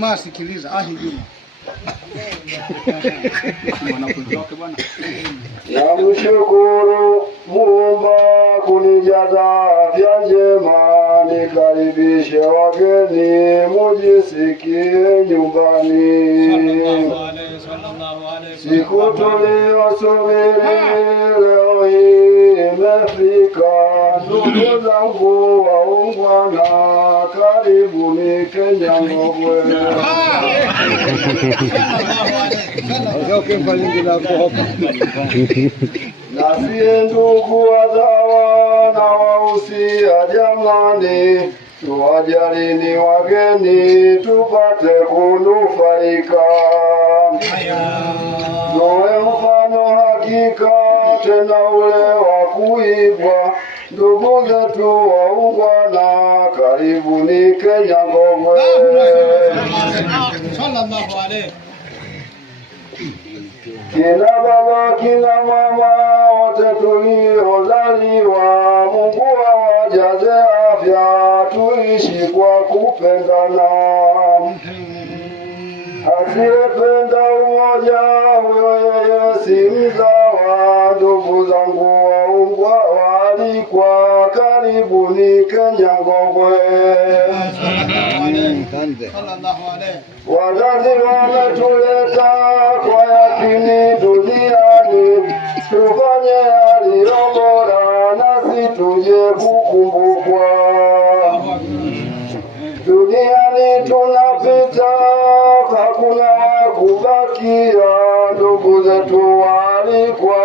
Juma sikiliza, Juma. Namshukuru Muumba kunijaza afya njema, nikaribishe wageni mujisikie nyumbani. Siku tuliyosubiri leo hii imefika, ndugu zangu waungwana, karibuni Kenya Ngogwe. Nasiye ndugu wazawa na wahusia, jamani, tuwajalini wageni tupate kunufaika. Nowe mfano hakika tena ule wa kuigwa, ndugu zetu waungwana, karibuni Kenya Ngogwe. Kina baba kina mama wote tuliozaliwa, Mungu awajaze afya, tuishi kwa kupendana. Asiyependa umoja huyo yeye si mzawa. Ndugu zangu waungwa waalikwa, karibuni Kenya Ngogwe. Wazazi wametuleta kwa yakini duniani, tufanye yaliyo bora nasi tuje kukumbukwa. Duniani tunapita, hakuna kubakia. Ndugu zetu waalikwa,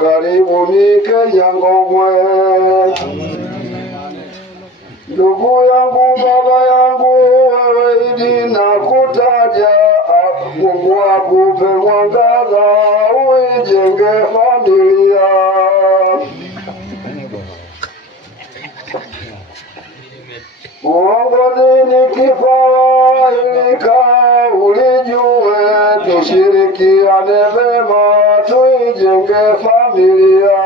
karibuni Kenya Ngogwe. Ndugu yangu, baba yangu, wewe Idi nakutaja, Mungu akupe mwangaza uijenge familia. Uongozi ni kipawa, ilika ulijue, tushirikiane vema tuijenge familia.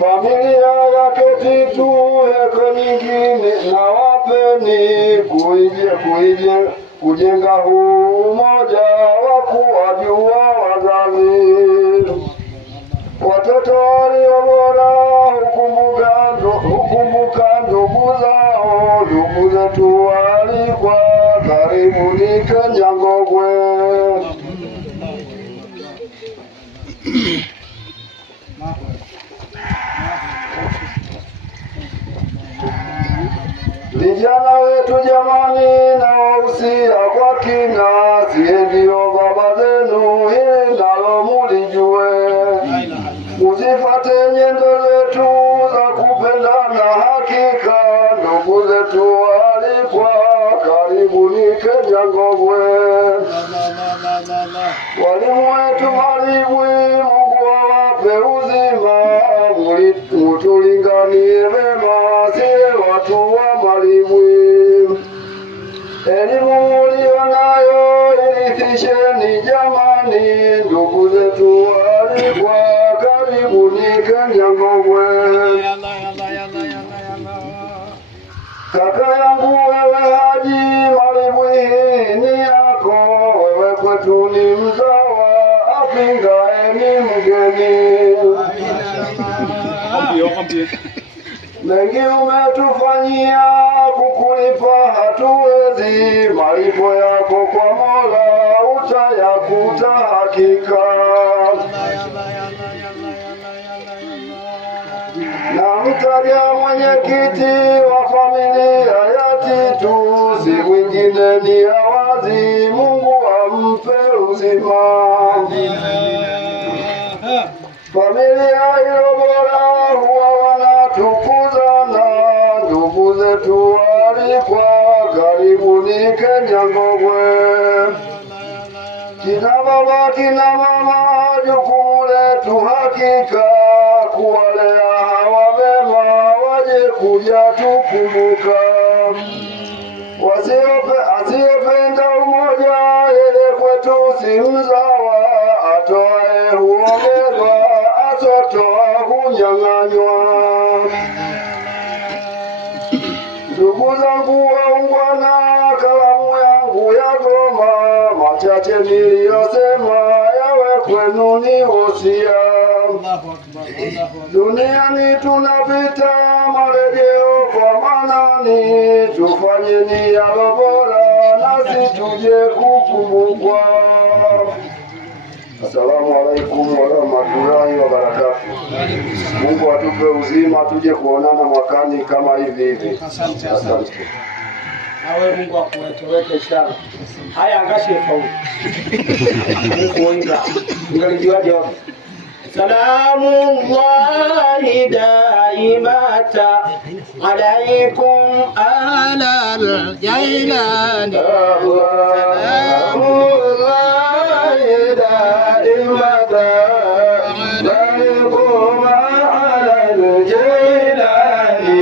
Familia yake Titu heko nyingine na wapeni kujenga huu umoja wa kuwajua wazazi. Watoto walio bora hukumbuka ndugu zao. Ndugu zetu waalikwa, karibuni Kenya Ngogwe. Vijana wetu jamani, na wahusia kwa kina, siye ndio baba zenu, hili nalo mulijue. Muzifate nyendo zetu za kupendana hakika. Ndugu zetu waalikwa, karibuni Kenya Ngogwe. Walimu wetu Malibwi, Mungu awape uzima, mutulinganie vema, siye watu wa Malibwi. Elimu ulio nayo irithisheni jamani. Ndugu zetu waalikwa, karibuni Kenya Ngogwe. Kaka yangu wewe Haji, Malibwi hii ni yako. Wewe kwetu ni mzawa, apingaye ni mgeni. Mengi umetufanyia, kukulipa hatuwezi. Malipo yako kwa Mola utayakuta hakika. Na mtaja mwenyekiti wa familia ya Titu, si mwingine ni Awazi, Mungu ampe uzima. Familia ilo bora huwa wanatukuzana. Ndugu zetu waalikwa, karibuni Kenya Ngogwe. Kina baba kina mama, jukumu letu hakika, kuwalea hawa vema waje kuja tukumbuka. Asiyependa umoja yeye kwetu si mzawa, atoaye huongezwa, asotoa hunyang'anywa. Ndugu zangu waungwana, kalamu ya machache niliyosema yawe kwenu ni wosia. Duniani tunapita, marejeo kwa Manani. Tufanyeni yalo bora, nasi tuje kukumbukwa. Assalamu alaikum warahmatullahi wabarakatuh. Mungu atupe uzima, tuje kuonana mwakani kama hivi. Asante. Nawe Mungu akuweke inshallah. Haya angashi faulu. Kuinga. Ngalijiwaje hapo? Salamullahi daimata alaikum alal jailani. Salamullahi daimata alaikum alal jailani.